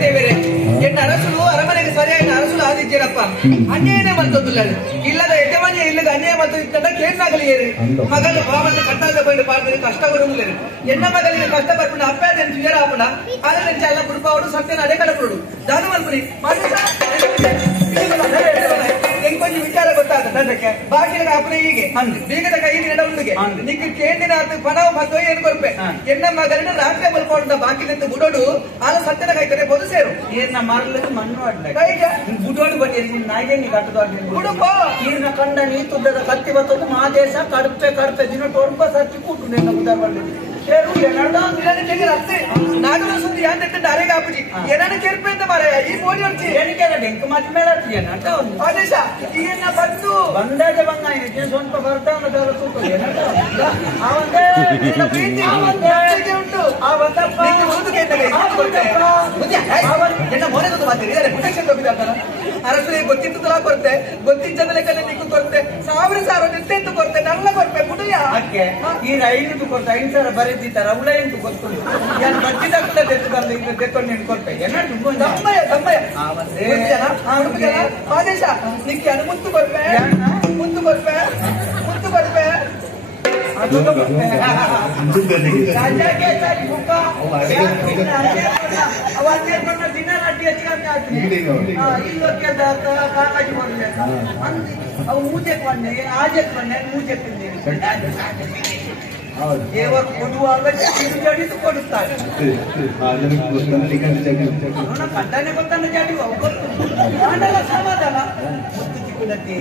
ದೇವರೇ, ಎನ್ನ ಅರಸುಲು ಅರಮನೆಗೆ ಸರಿಯಾಗಿ ಅರಸುಲು ಆದಿದ್ದೀರಪ್ಪ. ಅನ್ಯಾಯನೇ ಮಲ್ತೊಂದಿಲ್ಲ, ಇಲ್ಲದ ಯಜಮಾನ್ಯ ಇಲ್ಲದ ಅನ್ಯಾಯ ಮತ್ತು ಇತ್ತಂದ ಕೇಸಾಗಲಿ ಮಗಲು ಭಾವನ ಕಟ್ಟಾದ ಬಂದು ಪಾಡ್ರೆ ಕಷ್ಟ ಕೊಡುವುದಿಲ್ಲ. ಎನ್ನ ಮಗಲಿಗೆ ಕಷ್ಟ ಬರ್ಕೊಂಡು ಅಪ್ಪಾದೇನು ಕ್ಲಿಯರ್ ಆಪಣ ಆದರೆ ಎಲ್ಲ ಕುಡುಪಾವಡು ಸತ್ಯನ ಅದೇ ಕಡಪಡು ದಾನು ಮಲ್ಪುರಿ ಎಂಕೊಂದು ವಿಚಾರ ಗೊತ್ತಾಗುತ್ತೆ ಬಾಗಿಲಿಗೆ ಅಪ್ಪನೇ ಹೀಗೆ ಬೀಗದ ಕೈಗೆ ನಡುವಿಗೆ ನಿಕ್ಕೆ ಕೇಂದಿನ ಪಣವು ಮತ್ತು ಏನು ಕೊಡ್ಪೆ ಎನ್ನ ಮಗನ ರಾತ್ರಿ ಮಲ್ಕೊಂಡ ಬಾಗಿಲಿಂದ ಬುಡೋಡು ಆಲ ಸತ್ಯನ ಕೈ ಕಡೆ ಬೋದು ಸೇರು ಈರ್ನ ಮರಲಿಗೆ ಮಣ್ಣು ಅಡ್ಡ ಬುಡೋಡು ಬಡ್ಡಿ ನಾಯಿಗೆ ನೀ ಕಟ್ಟದ ಬುಡುಪ ಈರ್ನ ಕಂಡ ನೀ ತುದ್ದದ ಕತ್ತಿ ಬತ್ತದು ಮಾದೇಶ ಕಡುಪೆ ಕಡುಪೆ ದಿನ ಟೊಡ್ಪ ಸಚ್ಚಿ ಕೂಟು ನಿನ್ನ ಉದಾರ ಬಳ್ಳಿ ನಾಗರ ಸುದ್ದಿ ಯಾಕೆ ಅರೆಗೆ ಹಾಪುಜಿ ಏನಾನ ಕೇರ್ಪೆ ಅಂತ ಮಾರ ಈ ಮೋಡಿ ಹೊಡ್ಚಿ ಏನಕ್ಕೆ ಡೆಂಕ್ ಮಾತಿ ಮೇಲೆ ನಟ ಆದೇಶ ಈಗಿನ ಬಂದು ಬಂದಾಗೆ ಬಂದ ಸ್ವಲ್ಪ ಬರ್ತಾವ ತೂತು ಉಂಟು ಆ ಬಂದಪ್ಪ ಎನ್ನ ಮೋನೆ ಮಾತಿದ್ದಾರೆ ಪ್ರೊಟೆಕ್ಷನ್ ಹೋಗಿದ್ದಾರ ಅರಸರಿಗೆ ಗೊತ್ತಿತ್ತದಲ್ಲ ಕೊರತೆ ಗೊತ್ತಿದ್ದ ಲೆಕ್ಕಲ್ಲಿ ನಿಂಗೂ ಕೊರತೆ ಸಾವಿರ ನಿತ್ತೆಂದು ಕೊರತೆ ನಲ್ಲ ಕೊರತೆ ಪುಟಯ್ಯ ಈಗ 5 ಕೊರತೆ 5,000 ಬರೆದಿದ್ದಾರೆ ಅವಳ ಎಂಟು ಗೊತ್ತಿಲ್ಲ ಏನು ಬಡ್ಡಿದಾಗಲ್ಲ ತೆತ್ತು ಬಂದು ಈಗ ತೆಕ್ಕೊಂಡು ನೀನು ಕೊಡ್ತೇವೆ ತಮ್ಮಯ್ಯ ಆದೇಶ ನಿಕ್ಕೆ ಅದು ಮುತ್ತು ಕೊಡ್ಪೆ ಮುತ್ತು ಕೊಡ್ಪೆ ಮುತ್ತು ಕೊಡ್ಪೆ ದಿನ ನಾಟಿ ಕಾಕಾಜಿ ಬರಲಿ ಅವು ಮೂಜೆಕ್ ಬಂದೆ ಆಜೆಕ್ ಬಂದೆ ಮೂಜೆಕ್ ದೇವರು ಕೊಡುವಾಗ ಜಡಿದು ಕೊಡುತ್ತಾರೆ ಕಡ್ಡಾನೆ ಗೊತ್ತಾನೆ ಜಾಡಿ ಮಾಡಲ್ಲ ಸಮಾಧಾನ ಮುತ್ತು ಚಿಕ್ಕದಕ್ಕೆ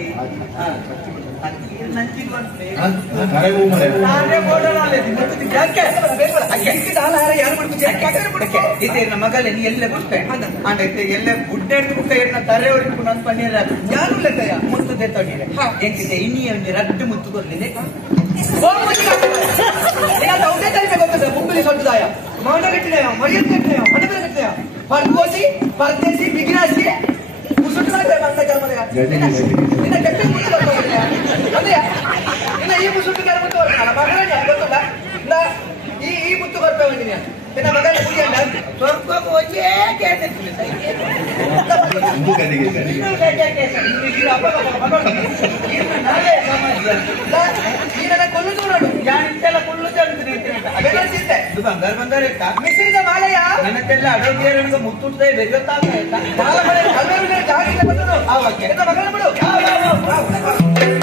ಮಗಲೇ ನೀ ಎಲ್ಲ ಕೊಟ್ಟೆ ಎಲ್ಲ ಗುಡ್ಡೆ ಬುಕ್ಕ ಎಣ್ಣ ತರೆ ಹೊಡಿತು ನನ್ನ ಪನ್ನೀರ ಯಾರು ಲೆಕ್ಕಯ್ಯ ಮುತ್ತದೆ ತೊಡಿರೆ ಎಂಕಿದೆ ಇನ್ನಿ ರಡ್ಡು ಮುತ್ತು ಕೊಡ್ಲಿದೆ ಮುಂಬೈ ಸೊಟ್ಟದಾಯ ಮೌನ ಕಟ್ಟಿದೆಯ ಮರ್ಯಾದೆ ಕಟ್ಟಿದೆಯ ಮನೆ ಕಟ್ಟಿದೆಯ ಪರ್ಗೋಸಿ ಪರ್ದೇಸಿ ಬಿಗಿರಾಸಿ ಮುಸುಟ್ಟು ಬಂದ ಕರ್ಮದೆಯ ನಿನ್ನ ಕೆಟ್ಟ ಮುಟ್ಟು ಬರ್ತಾರೆ ಅದೇ ಇನ್ನ ಈ ಮುಸುಟ್ಟು ಕರ ಮುತ್ತು ಬರ್ತಾನ ಮಗನ ಗೊತ್ತಲ್ಲ ಈ ಮುತ್ತು ಬರ್ತಾ ಬಂದಿನಿ ನಿನ್ನ ಮಗನ ಮುಗಿಯಲ್ಲ ಸ್ವರ್ಗಕ್ಕೆ ಹೋಗಿ ಕೊಲ್ಲುದು ನೋಡು ಯಾನಿಂತೆಲ್ಲ ಕೊಲ್ಲುದು ಅಂತೀನಿ ಬಂಗಾರ ಬಂಗಾರ ಇರ್ತಾ ಮಿಶ್ರಿದ ಮಾಲೆಯ ನನ್ನದೆಲ್ಲ ಅಡೋದಿಯರಿಗೆ ಮುತ್ತುತ್ತದೆ ಬೆಗೊತ್ತಾಗ ಜಾಗ ಬಂದು ಮಗನ ಬಿಡು